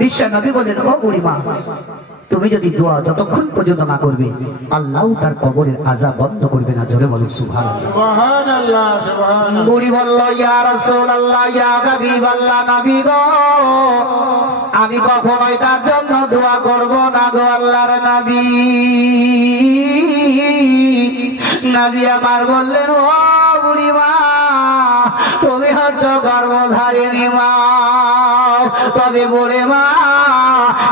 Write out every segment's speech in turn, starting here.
বিশ্বের নবী বলেন ও বুড়িমা তুমি যদি দোয়া যতক্ষণ পর্যন্ত না করবে আল্লাহ তার কবরের আজা বন্ধ করবে না। জোরে বলো সুভান বুড়ি বলল আমি কখনোই তার জন্য দোয়া করব না গো আল্লাহর নবী। নবী আমার বললেন তবে বলে মা,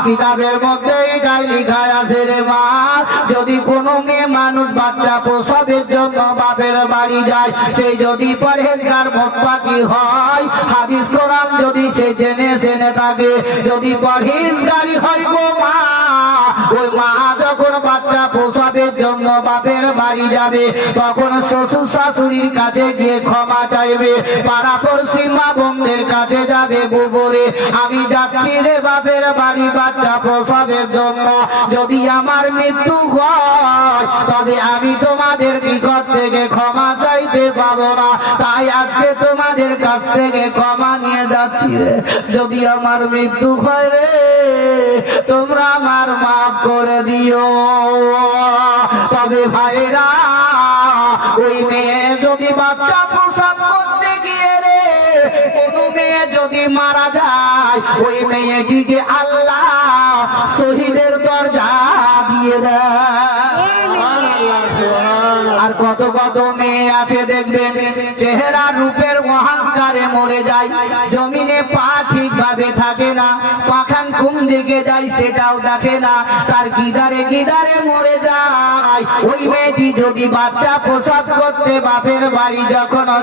কিতাবের মধ্যে এটাই লিখা আছে রে মা, যদি কোনো মেয়ে মানুষ বাচ্চা প্রসবের জন্য বাপের বাড়ি যায়, সে যদি পরহেজগার মোত্তাকি হয়? হাদিস কোরআন যদি সে জেনে জেনে থাকে, যদি পরহেজগারি হয় গো মা, ওই মা যখন বাচ্চা প্রসবের জন্য বাপের বাড়ি যাবে, তখন শ্বশুর শাশুড়ির কাছে গিয়ে ক্ষমা চাইবে। পাড়া পড়শি মা বোনদের কাছে যাবে বুবরে, আমি যাচ্ছি রে বাপের বাড়ি, বাচ্চা প্রসবের জন্য। যদি আমার মৃত্যু হয়, তবে আমি তোমাদের নিকট থেকে ক্ষমা চাইতে পাবো না। তাই আজকে তোমাদের কাছ থেকে ক্ষমা নিয়ে যাচ্ছি রে। যদি আমার মৃত্যু হয় রে, তোমরা আমার মাফ করে দিও। তবে ভাইরা, ওই মেয়ে যদি বাচ্চা প্রসাদ করতে গিয়ে রে, কোনো মেয়ে যদি মারা যায়, ওই মেয়েটিকে আল্লাহ শহীদের দরজা দিয়ে দেয়। কত মেয়ে আছে, দেখবেন চেহারা রূপের অহংকারে মরে যায়। জমিনে পা থাকে না, পাখান দিকে যায় সেটাও দেখে না। তার গিদারে গিদারে মরে যায়। ওই মেয়েটি যদি বাচ্চা করতে বাপের বাড়ি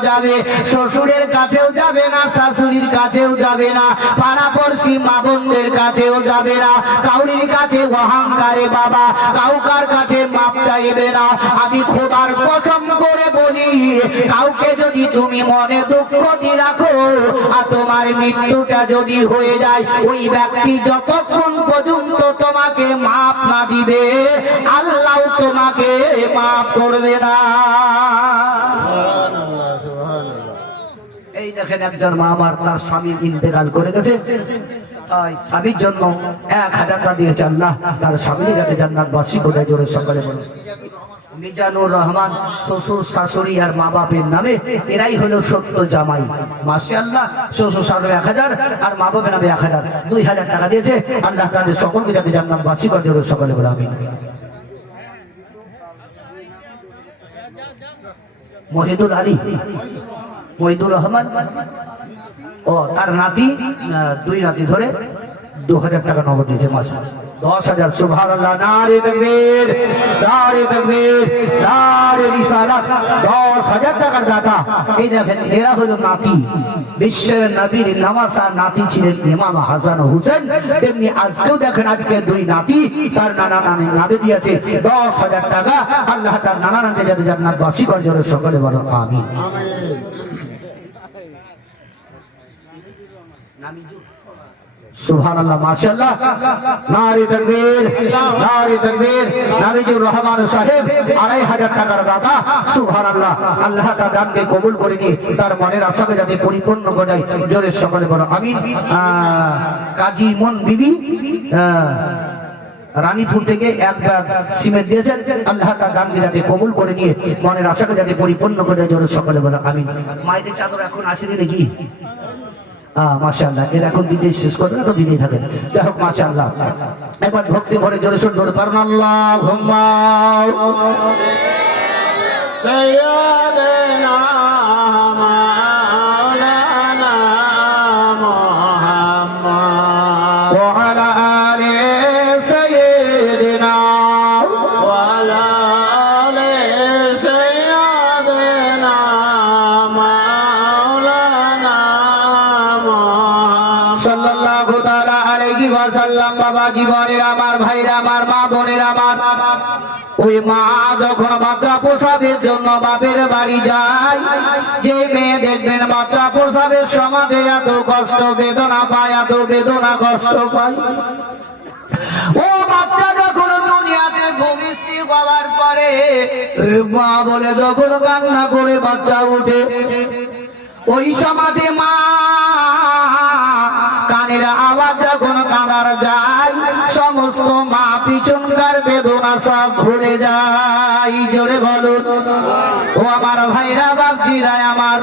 যাবে, শ্বশুরের কাছেও যাবে না, শাশুড়ির কাছেও যাবে না পাড়া পড়শি মা বোনদের কাছেও যাবে না। কাউরির কাছে অহংকারে বাবা, কাউকার কাছে মাপ চাইবে না। আমি খোদার করে বলি, কাউকে যদি তুমি মনে দুঃখ দিয়ে রাখো আর তোমার মৃত্যুটা যদি হয়ে যায়, ওই ব্যক্তি যতক্ষণ পর্যন্ত তোমাকে মাপ না দিবে, আল্লাহ তোমাকে মাপ করবে না। এই দেখেন একজন মা আমার, তার স্বামী ইন্তেকাল করে গেছে। স্বামীর জন্য এক হাজার টাকা দিয়েছে আল্লাহ, তার স্বামী যাতে জান্নাত বাসী করে জোরে সকালে বলে মিজানুর রহমান শ্বশুর, শাশুড়ি আর মা বাপের নামে এরাই হলো সত্য জামাই। মাসে আল্লাহ শ্বশুর, শাশুড়ি এক হাজার আর মা বাপের নামে এক হাজার। দুই হাজার টাকা দিয়েছে, আল্লাহ তাদের সকলকে যাতে জান্নাত বাসী করে জোরে সকালে বলে আমি মহিদুল আলী, মহিদুর রহমান ও তার নাতি দুই নাতি ধরে দু হাজার টাকা নগদ দিয়েছে মাস মাস দশ হাজার সুভার নারে তকবীর নারে তকবীর নারে রিসালাত। দশ হাজার টাকার দাতা। এই দেখেন এরা হলো নাতি। বিশ্বের নবীর নামাসা নাতি ছিলেন ইমাম হাসান হুসেন। তেমনি আজকেও দেখেন আজকে দুই নাতি তার নানা নানি নামে দিয়েছে দশ হাজার টাকা। আল্লাহ তার নানা নানি যাতে জান্নাত বাসী করে জোরে সকলে বলো আমিন। আমিন। সকলে আমিন। কাজী মন বিবি রানীপুর থেকে এক ব্যাগ সিমেন্ট দিয়েছেন। আল্লাহ তার দানকে যাতে কবুল করে নিয়ে মনের আশাকে যাতে পরিপূর্ণ করে জোরে সকলে বলো, আমিন। মায়েদের চাদর এখন আসেনি নাকি? মাশাআল্লাহ। এর এখন দিতে শেষ করবে তো দিতেই থাকে যাই হোক, মাশাআল্লাহ। একবার ভক্তি ভরে জোরে সোর ধরে আমার ভাইরা, আমার মা বোনের আমার। ওই মা যখন বাচ্চা প্রসাবের জন্য বাপের বাড়ি যায়, যে মেয়ে দেখবেন বাচ্চা প্রসাবের সমাজে এত কষ্ট, বেদনা পায়, এত বেদনা কষ্ট পায়। ও বাচ্চা যখন দুনিয়াতে ভূমিষ্ঠি হওয়ার পরে মা বলে, যখন কান্না করে বাচ্চা উঠে, ওই সমাজে মা বেদনা সব ঘুরে যায়, জোরে বলুন। ও আমার ভাইরা বাপজিরাই আমার,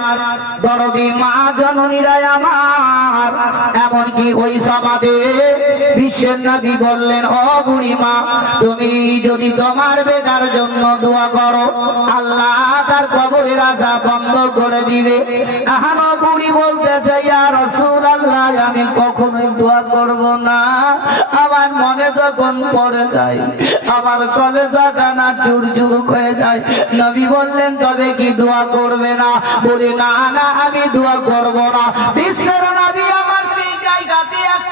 দরদি মা জননীরাই আমার। এমনকি ওই সমাধে বিশ্বের নবী বললেন, ও বুড়ি মা তুমি যদি তোমার বেটার জন্য দোয়া করো, আল্লাহ তার কবরের রাজা বন্ধ করে দিবে। এখনও বুড়ি বলতে চাই আর রসুল আল্লাহ আমি কখনোই দোয়া করব না। আমার মনে যখন পড়ে যায়, আমার কলেজা কানা চুর চুর হয়ে যায়। নবী বললেন, তবে কি দোয়া করবে না? বলি, না না, আমি দোয়া করব না। বিশ্বের নবী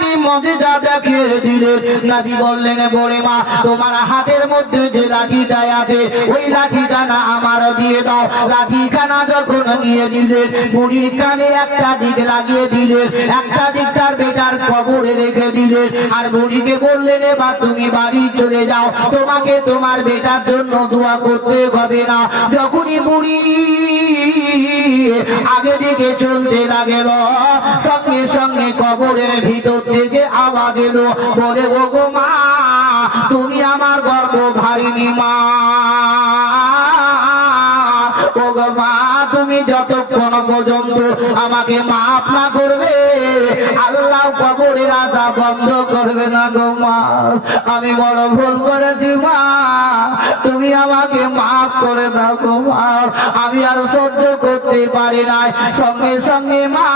জায়গাতে একটি মজা দেখিয়ে দিলেন নবী বললেন বলে মা, তোমার হাতের মধ্যে যে লাঠিটা আছে, ওই লাঠিটা না আমার দিয়ে দাও। লাঠিখানা যখন নিয়ে দিলেন বুড়ির কানে একটা দিক লাগিয়ে দিলেন, একটা দিক তার বেটার কবরে রেখে দিলেন। আর বুড়িকে বললেন এবার তুমি বাড়ি চলে যাও, তোমাকে তোমার বেটার জন্য দোয়া করতে হবে না। যখনই বুড়ি আগে দিকে চলতে লাগেল, সঙ্গে সঙ্গে কবরের ভিতর থেকে এলো বলে ও গো মা, তুমি আমার গর্ব ভারিনি মা। ও গো মা, তুমি যতক্ষণ পর্যন্ত আমাকে মাফ না করবে আল্লাহ কবরের আশা বন্ধ করবে না গো মা, আমি বড় ভুল করেছি মা। তুমি আমাকে মাফ করে দাও গো মা। আমি আর সহ্য করতে পারি না সঙ্গে সঙ্গে মা,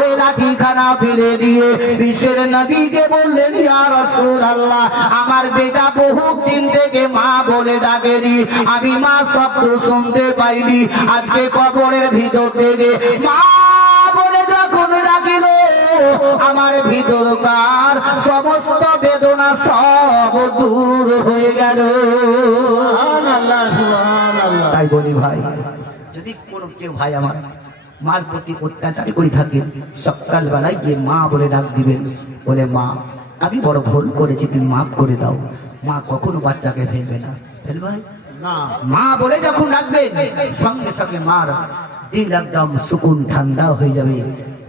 ওই লাঠিখানা ফেলে দিয়ে বিশ্বের নবীকে বললেন, ইয়া রাসূলুল্লাহ, আমার বেটা বহুত দিন থেকে মা বলে ডাকেনি। আমি মা শব্দ শুনতে পাইনি। আজকে কবরের ভিতর থেকে মা আমার ভিতরকার সমস্ত বেদনা সব দূর হয়ে গেল। তাই বলি ভাই যদি কোনো কেউ ভাই আমার মার প্রতি অত্যাচার করে থাকেন সকালবেলায় গিয়ে মা বলে ডাক দিবেন বলে মা আমি বড় ভুল করেছি তুমি মাফ করে দাও। মা কখনো বাচ্চাকে ফেলবে না। ফেলবে? মা বলে যখন ডাকবেন সঙ্গে সঙ্গে মার দিল একদম সুকুন ঠান্ডা হয়ে যাবে।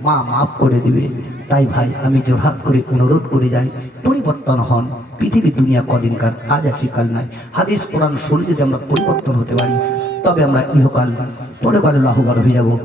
মা মাফ করে দিবে। তাই ভাই, আমি জোরহাত করে অনুরোধ করে যাই, পরিবর্তন হন। পৃথিবী দুনিয়া কদিনকার আজ আছি, কাল নাই। হাদিস, কোরআন, শরীর যদি আমরা পরিবর্তন হতে পারি, তবে আমরা ইহকাল পরে কালে লাহবার হয়ে যাব।